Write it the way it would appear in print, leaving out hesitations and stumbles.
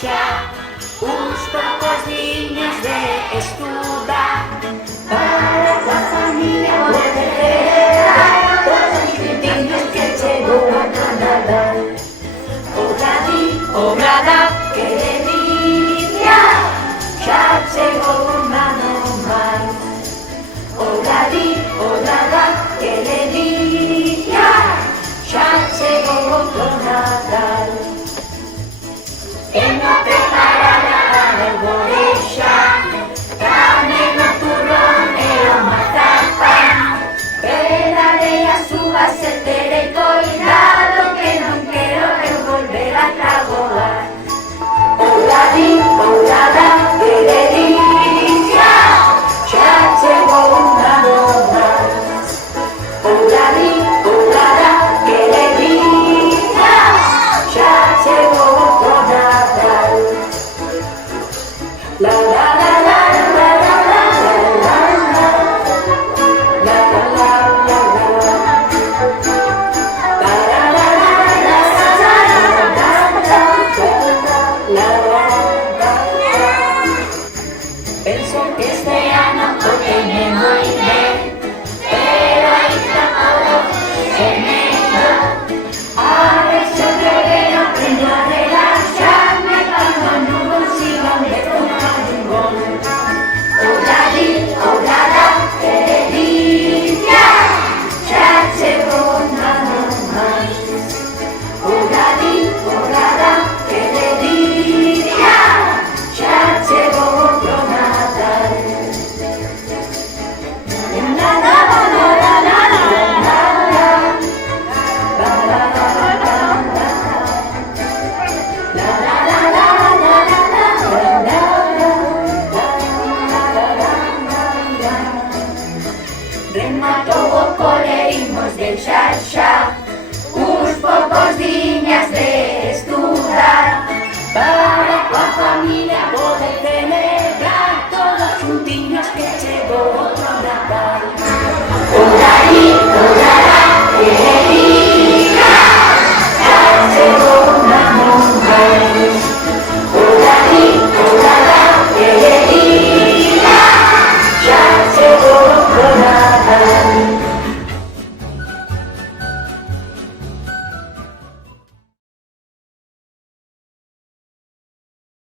xa uns poucos diños de estudar para que a familia pode celebrar todos os diños que chegou a Nadal. O Gradá, que delicia, xa chegou un ano máis. O Gradá, que delicia, xa chegou outro Nadal.